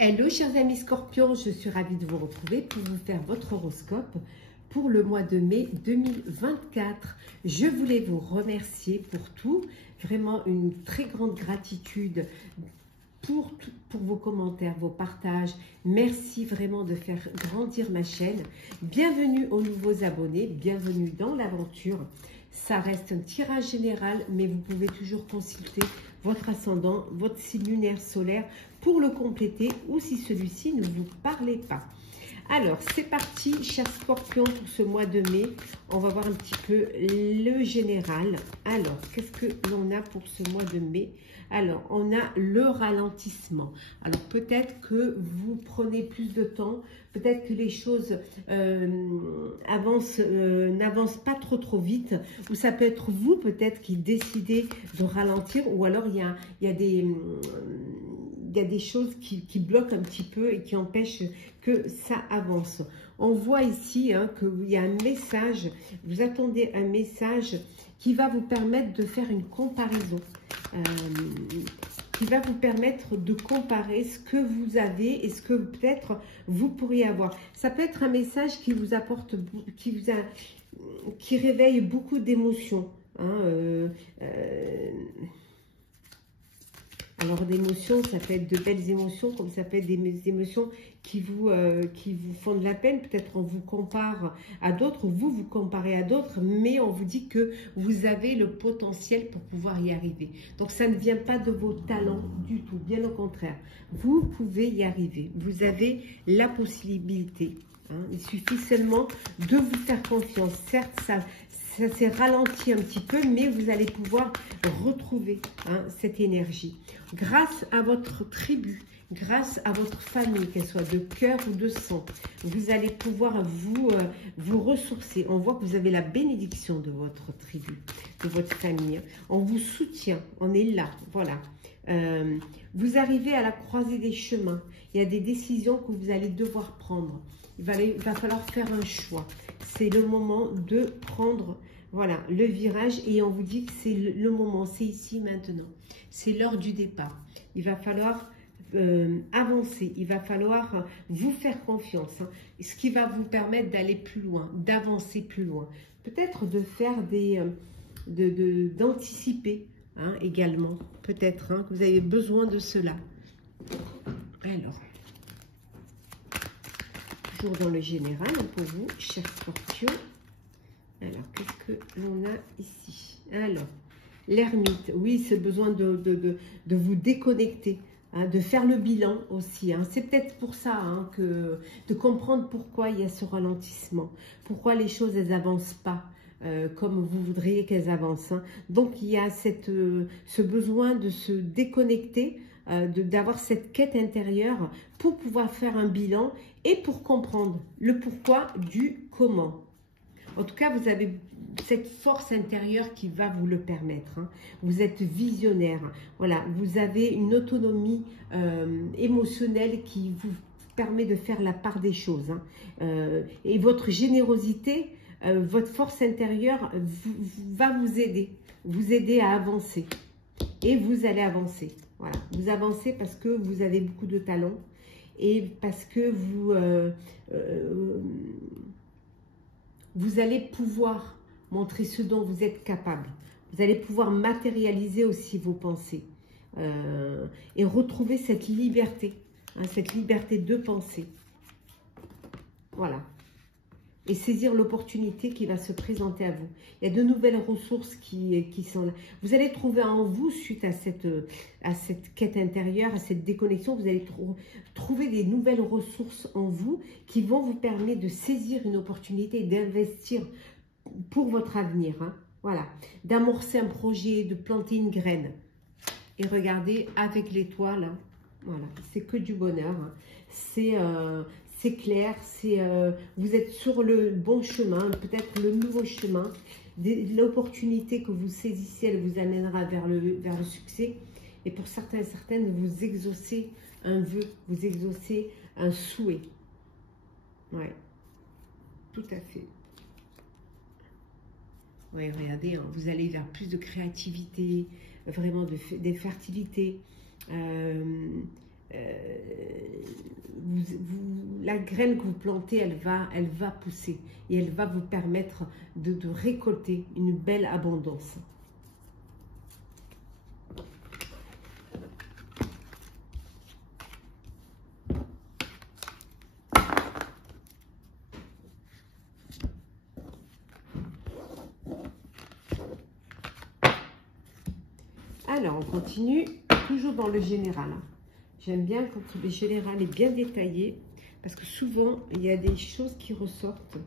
Hello chers amis Scorpions, je suis ravie de vous retrouver pour vous faire votre horoscope pour le mois de mai 2024. Je voulais vous remercier pour tout, vraiment une très grande gratitude pour vos commentaires, vos partages. Merci vraiment de faire grandir ma chaîne. Bienvenue aux nouveaux abonnés, bienvenue dans l'aventure. Ça reste un tirage général, mais vous pouvez toujours consulter votre ascendant, votre signe lunaire solaire pour le compléter ou si celui-ci ne vous parlait pas. Alors, c'est parti, chers Scorpions, pour ce mois de mai. On va voir un petit peu le général. Alors, qu'est-ce que l'on a pour ce mois de mai? Alors, on a le ralentissement. Alors, peut-être que vous prenez plus de temps. Peut-être que les choses n'avancent pas trop vite. Ou ça peut être vous, peut-être, qui décidez de ralentir. Ou alors, il y a des choses qui bloquent un petit peu et qui empêchent que ça avance. On voit ici qu'il y a un message, vous attendez un message qui va vous permettre de faire une comparaison, qui va vous permettre de comparer ce que vous avez et ce que peut-être vous pourriez avoir. Ça peut être un message qui vous apporte, qui réveille beaucoup d'émotions. Alors d'émotions, ça peut être de belles émotions, comme ça peut être des émotions qui vous font de la peine. Peut-être on vous compare à d'autres, vous comparez à d'autres, mais on vous dit que vous avez le potentiel pour pouvoir y arriver. Donc ça ne vient pas de vos talents du tout, bien au contraire. Vous pouvez y arriver, vous avez la possibilité. Il suffit seulement de vous faire confiance. Certes, ça s'est ralenti un petit peu, mais vous allez pouvoir retrouver cette énergie. Grâce à votre tribu, grâce à votre famille, qu'elle soit de cœur ou de sang, vous allez pouvoir vous ressourcer. On voit que vous avez la bénédiction de votre tribu, de votre famille. On vous soutient, on est là, voilà. Vous arrivez à la croisée des chemins. Il y a des décisions que vous allez devoir prendre. Il va falloir faire un choix. C'est le moment de prendre le virage et on vous dit que c'est le moment, c'est ici maintenant. C'est l'heure du départ. Il va falloir avancer, il va falloir vous faire confiance. Ce qui va vous permettre d'aller plus loin, d'avancer plus loin. Peut-être de faire d'anticiper également. Peut-être que vous avez besoin de cela. Alors. Dans le général pour vous, chers Scorpions. Alors, qu'est-ce que l'on a ici? Alors, l'ermite, oui, c'est besoin de vous déconnecter, de faire le bilan aussi. C'est peut-être pour ça de comprendre pourquoi il y a ce ralentissement, pourquoi les choses, elles n'avancent pas comme vous voudriez qu'elles avancent. Donc, il y a ce besoin de se déconnecter, d'avoir cette quête intérieure pour pouvoir faire un bilan et pour comprendre le pourquoi du comment. En tout cas, vous avez cette force intérieure qui va vous le permettre. Vous êtes visionnaire. Voilà, vous avez une autonomie émotionnelle qui vous permet de faire la part des choses. Et votre générosité, votre force intérieure va vous aider à avancer. Et vous allez avancer. Voilà, vous avancez parce que vous avez beaucoup de talent et parce que vous allez pouvoir montrer ce dont vous êtes capable. Vous allez pouvoir matérialiser aussi vos pensées et retrouver cette liberté de penser. Voilà. Et saisir l'opportunité qui va se présenter à vous. Il y a de nouvelles ressources qui sont là. Vous allez trouver en vous, suite à cette quête intérieure, à cette déconnexion, vous allez trouver des nouvelles ressources en vous qui vont vous permettre de saisir une opportunité et d'investir pour votre avenir. Voilà, d'amorcer un projet, de planter une graine. Et regardez, avec l'étoile, voilà, c'est que du bonheur. C'est clair, vous êtes sur le bon chemin, peut-être le nouveau chemin. L'opportunité que vous saisissez, elle vous amènera vers le succès. Et pour certains et certaines, vous exaucez un vœu, vous exaucez un souhait. Oui, tout à fait. Oui, regardez, vous allez vers plus de créativité, vraiment de fertilité. la graine que vous plantez, elle va pousser et elle va vous permettre de récolter une belle abondance. Alors, on continue, toujours dans le général. J'aime bien quand le général est bien détaillé, parce que souvent, il y a des choses qui ressortent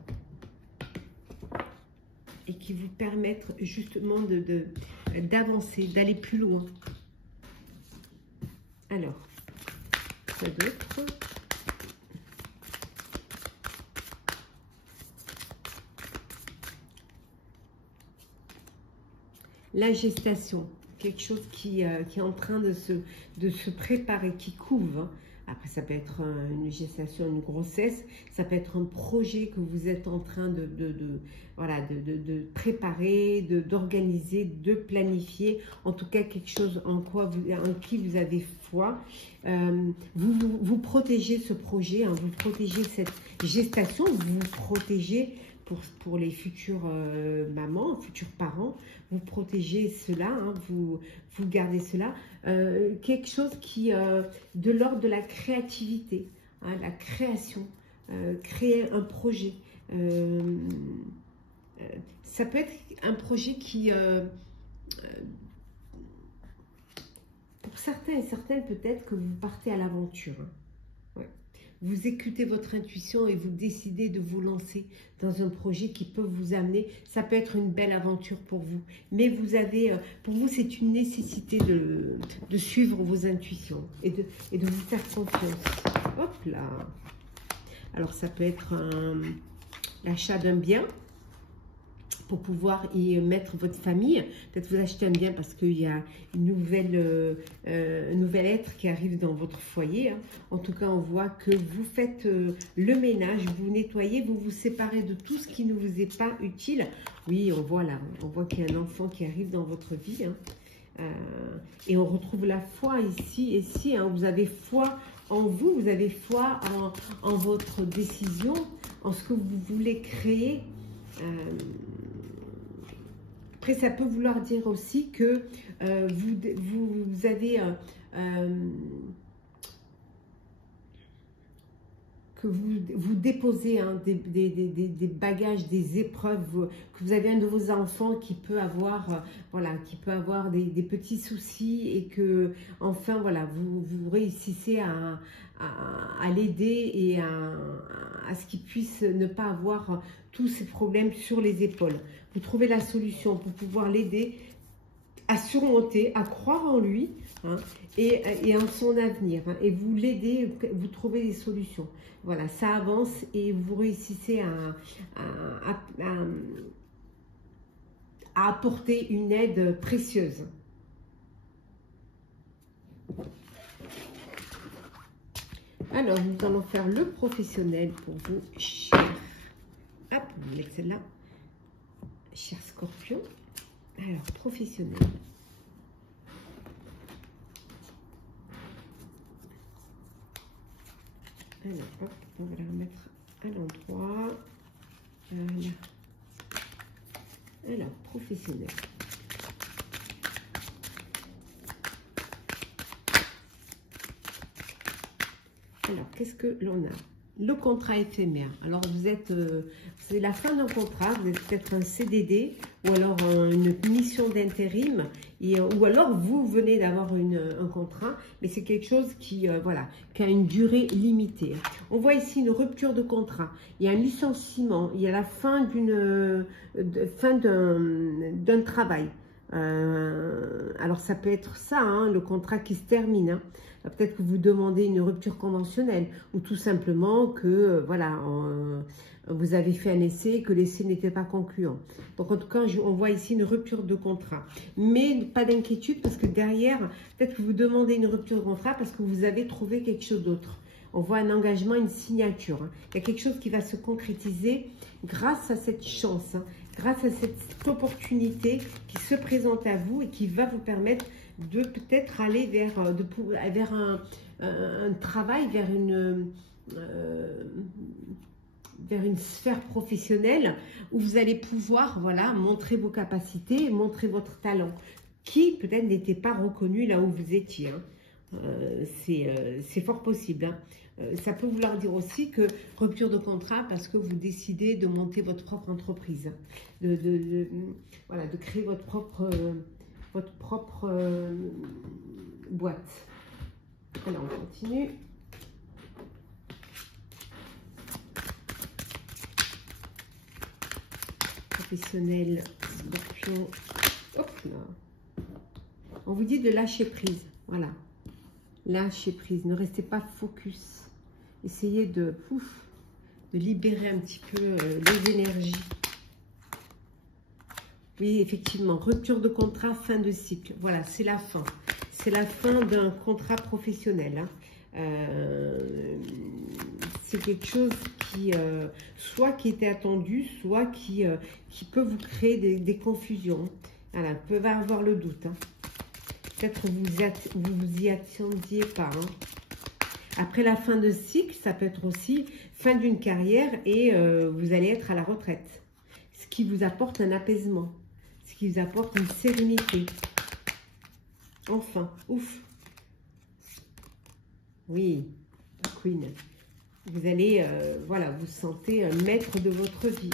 et qui vous permettent justement d'avancer, d'aller plus loin. Alors, quoi d'autre? La gestation. Quelque chose qui est en train de se préparer, qui couve. Hein. Après, ça peut être une gestation, une grossesse, ça peut être un projet que vous êtes en train de préparer, d'organiser, de planifier. En tout cas, quelque chose en qui vous avez foi. Vous protégez ce projet, hein, vous protégez cette gestation, vous protégez pour les futures mamans, futurs parents, vous protégez cela, hein, vous gardez cela. Quelque chose qui, de l'ordre de la créativité, hein, la création, créer un projet. Ça peut être un projet qui, pour certains et certaines, peut-être que vous partez à l'aventure. Hein. Vous écoutez votre intuition et vous décidez de vous lancer dans un projet qui peut vous amener. Ça peut être une belle aventure pour vous. Mais vous avez, pour vous, c'est une nécessité de suivre vos intuitions et de vous faire confiance. Hop là. Alors, ça peut être l'achat d'un bien pour pouvoir y mettre votre famille. Peut-être vous achetez un bien parce qu'il y a une nouvel être qui arrive dans votre foyer. Hein. En tout cas, on voit que vous faites le ménage, vous nettoyez, vous vous séparez de tout ce qui ne vous est pas utile. Oui, on voit là, on voit qu'il y a un enfant qui arrive dans votre vie. Hein. Et on retrouve la foi ici, hein. Vous avez foi en vous, vous avez foi en votre décision, en ce que vous voulez créer. Après, ça peut vouloir dire aussi que vous avez que vous déposez hein, des bagages, des épreuves, que vous avez un de vos enfants qui peut avoir, qui peut avoir des petits soucis et que, enfin, voilà, vous réussissez à l'aider et à ce qu'il puisse ne pas avoir tous ces problèmes sur les épaules. Vous trouvez la solution pour pouvoir l'aider à surmonter, à croire en lui hein, et en son avenir. Hein, et vous l'aidez, vous trouvez des solutions. Voilà, ça avance et vous réussissez à apporter une aide précieuse. Alors, nous allons faire le professionnel pour vous, cher. Hop, on va mettre celle-là. Cher Scorpion. Alors, professionnel. Alors, hop, on va la remettre à l'endroit. Voilà. Alors, professionnel. Alors, qu'est-ce que l'on a? Le contrat éphémère. Alors, c'est la fin d'un contrat, vous êtes peut-être un CDD ou alors une mission d'intérim ou alors vous venez d'avoir un contrat, mais c'est quelque chose qui a une durée limitée. On voit ici une rupture de contrat, il y a un licenciement, il y a la fin d'un travail. Alors, ça peut être ça, hein, le contrat qui se termine. Hein. Peut-être que vous demandez une rupture conventionnelle ou tout simplement que vous avez fait un essai et que l'essai n'était pas concluant. Donc en tout cas, on voit ici une rupture de contrat. Mais pas d'inquiétude parce que derrière, peut-être que vous demandez une rupture de contrat parce que vous avez trouvé quelque chose d'autre. On voit un engagement, une signature. Hein. Il y a quelque chose qui va se concrétiser grâce à cette chance, hein, grâce à cette opportunité qui se présente à vous et qui va vous permettre de peut-être aller vers un travail, vers vers une sphère professionnelle où vous allez pouvoir, voilà, montrer vos capacités, montrer votre talent, qui peut-être n'était pas reconnu là où vous étiez. Hein. C'est fort possible. Hein. Ça peut vouloir dire aussi que rupture de contrat parce que vous décidez de monter votre propre entreprise, hein. Voilà, de créer votre propre boîte. Alors, on continue. Professionnel, scorpion. Hop là. On vous dit de lâcher prise. Voilà. Lâcher prise. Ne restez pas focus. Essayez de libérer un petit peu les énergies. Oui, effectivement. Rupture de contrat, fin de cycle. Voilà, c'est la fin. C'est la fin d'un contrat professionnel. Hein. C'est quelque chose qui, soit qui était attendu, soit qui peut vous créer des confusions. Voilà, vous pouvez avoir le doute. Hein. Peut-être vous y attendiez pas. Hein. Après la fin de cycle, ça peut être aussi fin d'une carrière et vous allez être à la retraite. Ce qui vous apporte un apaisement, ce qui vous apporte une sérénité. Enfin, ouf. Oui, Queen. Vous allez, voilà, vous sentez maître de votre vie.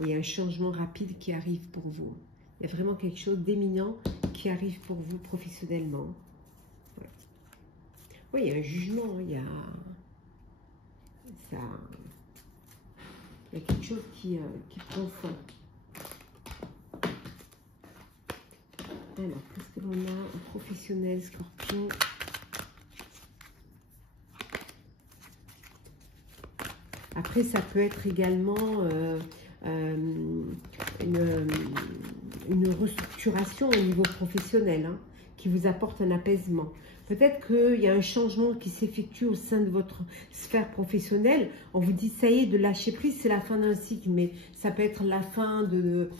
Il y a un changement rapide qui arrive pour vous. Il y a vraiment quelque chose d'éminent qui arrive pour vous professionnellement. Ouais. Oui, il y a un jugement, il y a quelque chose qui prend fin. Alors, qu'est-ce que l'on a? Un professionnel, scorpion. Après, ça peut être également une restructuration au niveau professionnel, hein, qui vous apporte un apaisement. Peut-être qu'il y a un changement qui s'effectue au sein de votre sphère professionnelle. On vous dit, ça y est, de lâcher prise, c'est la fin d'un cycle, mais ça peut être la fin de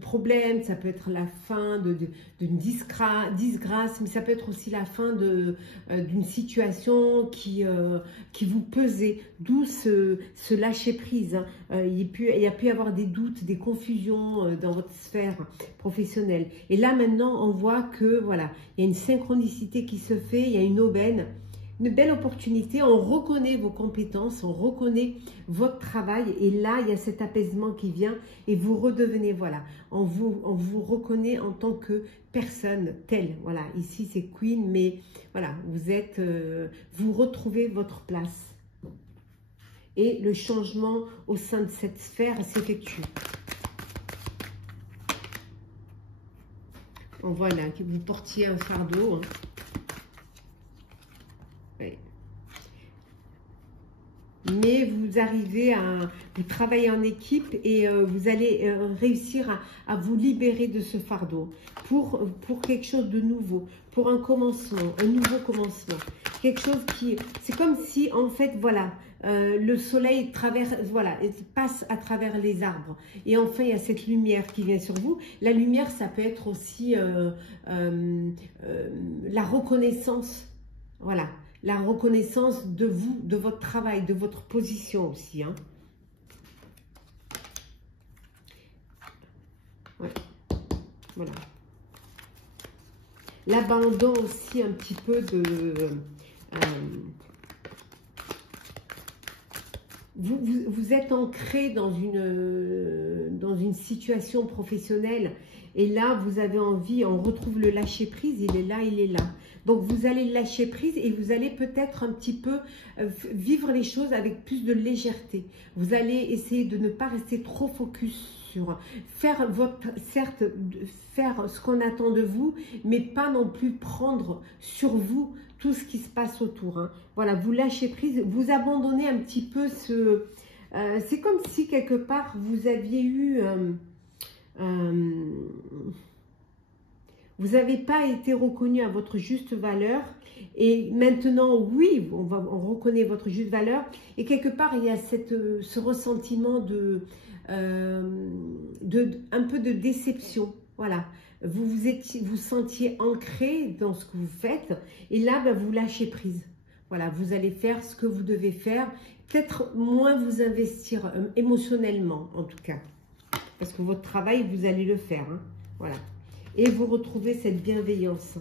problèmes, ça peut être la fin d'une disgrâce, mais ça peut être aussi la fin d'une situation qui vous pesait, d'où ce lâcher prise. Hein. Il y a pu y avoir des doutes, des confusions dans votre sphère professionnelle. Et là, maintenant, on voit que, voilà, il y a une synchronicité qui se fait, il y a une aubaine, une belle opportunité, on reconnaît vos compétences, on reconnaît votre travail et là, il y a cet apaisement qui vient et vous redevenez, voilà, on vous reconnaît en tant que personne telle, voilà, ici c'est Queen, mais voilà, vous retrouvez votre place et le changement au sein de cette sphère s'effectue. On voit là que vous portiez un fardeau, hein. Oui. Mais vous arrivez vous travaillez en équipe et vous allez réussir à vous libérer de ce fardeau pour quelque chose de nouveau, pour un commencement, un nouveau commencement. Quelque chose c'est comme si en fait, voilà, le soleil passe à travers les arbres. Et enfin, il y a cette lumière qui vient sur vous. La lumière, ça peut être aussi la reconnaissance, voilà. La reconnaissance de vous, de votre travail, de votre position aussi. Hein. Ouais. Voilà. L'abandon aussi un petit peu de... vous êtes ancré dans une situation professionnelle et là, vous avez envie, on retrouve le lâcher-prise, il est là, il est là. Donc, vous allez lâcher prise et vous allez peut-être un petit peu vivre les choses avec plus de légèreté. Vous allez essayer de ne pas rester trop focus sur certes, faire ce qu'on attend de vous, mais pas non plus prendre sur vous tout ce qui se passe autour. Hein. Voilà, vous lâchez prise, vous abandonnez un petit peu c'est comme si quelque part vous aviez eu... vous n'avez pas été reconnu à votre juste valeur et maintenant, oui, on reconnaît votre juste valeur et quelque part, il y a ce ressentiment un peu de déception. Voilà, vous sentiez ancré dans ce que vous faites. Et là, ben, vous lâchez prise. Voilà, vous allez faire ce que vous devez faire. Peut-être moins vous investir émotionnellement, en tout cas. Parce que votre travail, vous allez le faire. Hein. Voilà. Et vous retrouvez cette bienveillance.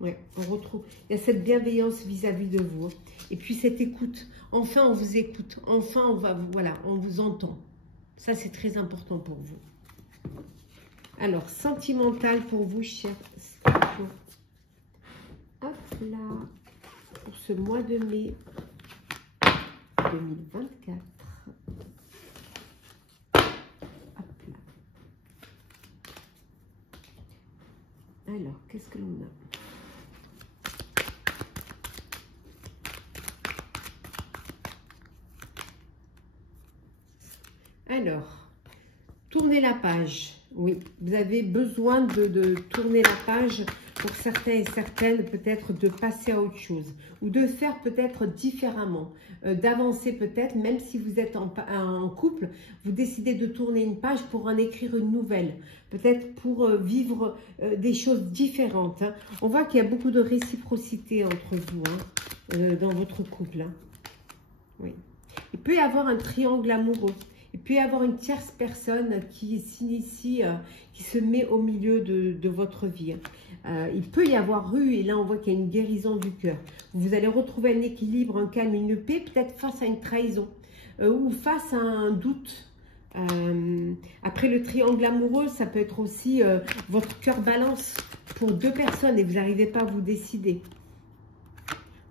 Ouais, on retrouve. Il y a cette bienveillance vis-à-vis de vous. Hein. Et puis cette écoute. Enfin, on vous écoute. Enfin, on vous entend. Ça, c'est très important pour vous. Alors, sentimental pour vous, chers Scorpions. Hop là. Pour ce mois de mai 2024. Hop là. Alors, qu'est-ce que l'on a? Alors, tournez la page. Oui, vous avez besoin de tourner la page pour certains et certaines, peut-être de passer à autre chose. Ou de faire peut-être différemment. D'avancer peut-être, même si vous êtes en couple, vous décidez de tourner une page pour en écrire une nouvelle. Peut-être pour vivre des choses différentes. Hein. On voit qu'il y a beaucoup de réciprocité entre vous, hein, dans votre couple. Hein. Oui. Il peut y avoir un triangle amoureux. Il peut y avoir une tierce personne qui s'initie, qui se met au milieu de votre vie. Il peut y avoir eu, et là on voit qu'il y a une guérison du cœur. Vous allez retrouver un équilibre, un calme, une paix, peut-être face à une trahison ou face à un doute. Après le triangle amoureux, ça peut être aussi votre cœur balance pour deux personnes et vous n'arrivez pas à vous décider.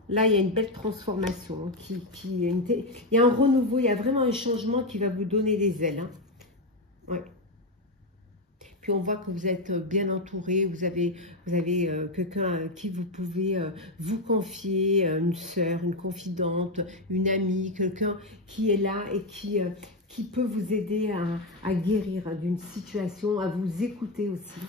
Là, il y a une belle transformation. Il y a un renouveau, il y a vraiment un changement qui va vous donner des ailes. Hein. Ouais. Puis on voit que vous êtes bien entouré, vous avez quelqu'un à qui vous pouvez vous confier, une sœur, une confidente, une amie, quelqu'un qui est là et qui peut vous aider à guérir d'une situation, à vous écouter aussi.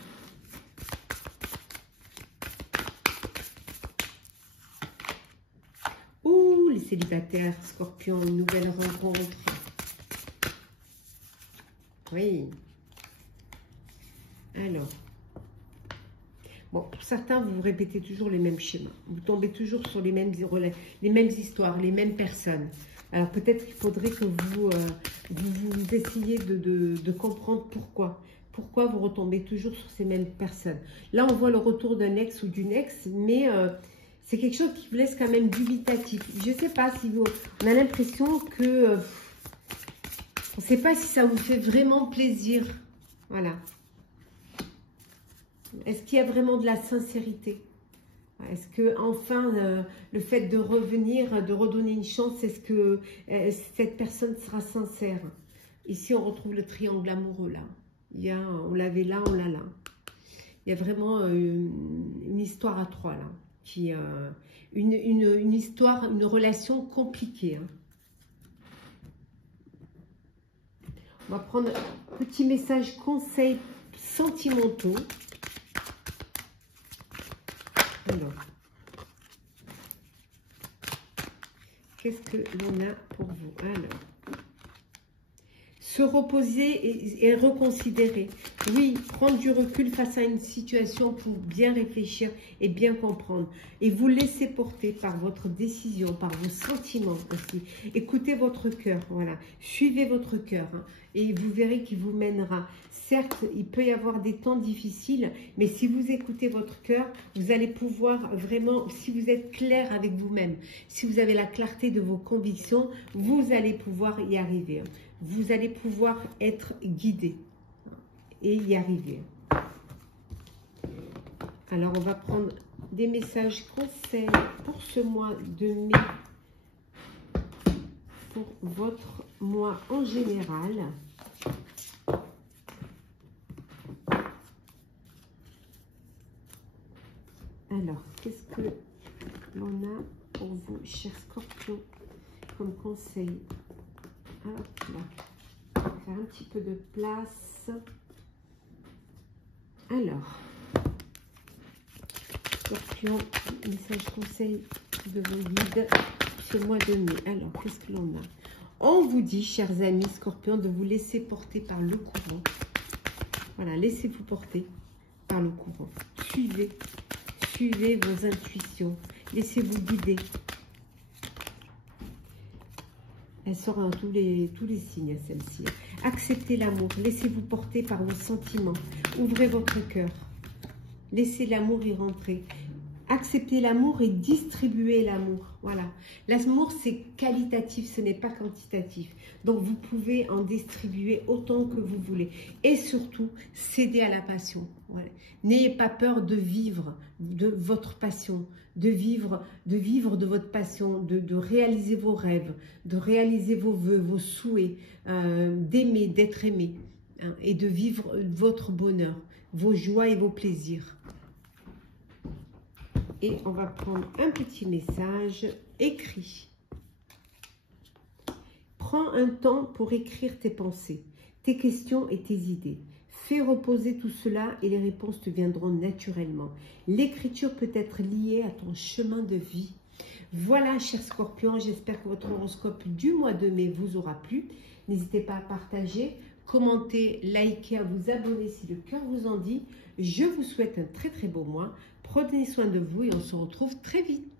Les célibataires, Scorpion, une nouvelle rencontre. Oui. Alors. Bon, pour certains, vous répétez toujours les mêmes schémas. Vous tombez toujours sur les mêmes histoires, les mêmes personnes. Alors peut-être qu'il faudrait que vous essayiez de comprendre pourquoi. Pourquoi vous retombez toujours sur ces mêmes personnes. Là, on voit le retour d'un ex ou d'une ex, mais... c'est quelque chose qui vous laisse quand même dubitatif. Je ne sais pas si on a l'impression que... on ne sait pas si ça vous fait vraiment plaisir. Voilà. Est-ce qu'il y a vraiment de la sincérité? Est-ce que enfin le fait de revenir, de redonner une chance, est-ce que cette personne sera sincère? Ici, on retrouve le triangle amoureux là. On l'avait là, on l'a là. Il y a vraiment une histoire à trois là. Une histoire, une relation compliquée. Hein. On va prendre un petit message conseils sentimentaux. Alors, qu'est-ce que l'on a pour vous? Alors, se reposer et reconsidérer. Oui, prendre du recul face à une situation pour bien réfléchir et bien comprendre. Et vous laisser porter par votre décision, par vos sentiments aussi. Écoutez votre cœur, voilà. Suivez votre cœur hein, et vous verrez qu'il vous mènera. Certes, il peut y avoir des temps difficiles, mais si vous écoutez votre cœur, vous allez pouvoir vraiment, si vous êtes clair avec vous-même, si vous avez la clarté de vos convictions, vous allez pouvoir y arriver. Vous allez pouvoir être guidé et y arriver. Alors, on va prendre des messages conseils pour ce mois de mai, pour votre mois en général. Alors, qu'est-ce que l'on a pour vous, chers Scorpions, comme conseil? Hop là. Faire un petit peu de place. Alors, Scorpion, message conseil de vos guides ce mois de mai. Alors, qu'est-ce que l'on a? On vous dit, chers amis Scorpions, de vous laisser porter par le courant. Voilà, laissez-vous porter par le courant. Suivez vos intuitions. Laissez-vous guider. Elle sort dans tous les signes, celle-ci. Acceptez l'amour. Laissez-vous porter par vos sentiments. Ouvrez votre cœur. Laissez l'amour y rentrer. Acceptez l'amour et distribuez l'amour. Voilà. L'amour, c'est qualitatif, ce n'est pas quantitatif. Donc, vous pouvez en distribuer autant que vous voulez. Et surtout, cédez à la passion. Voilà. N'ayez pas peur de vivre de votre passion, de vivre de votre passion, de réaliser vos rêves, de réaliser vos vœux, vos souhaits, d'aimer, d'être aimé, hein, et de vivre votre bonheur, vos joies et vos plaisirs. Et on va prendre un petit message écrit. Prends un temps pour écrire tes pensées, tes questions et tes idées. Fais reposer tout cela et les réponses te viendront naturellement. L'écriture peut être liée à ton chemin de vie. Voilà, chers scorpions, j'espère que votre horoscope du mois de mai vous aura plu. N'hésitez pas à partager, commenter, liker, à vous abonner si le cœur vous en dit. Je vous souhaite un très très beau mois. Prenez soin de vous et on se retrouve très vite.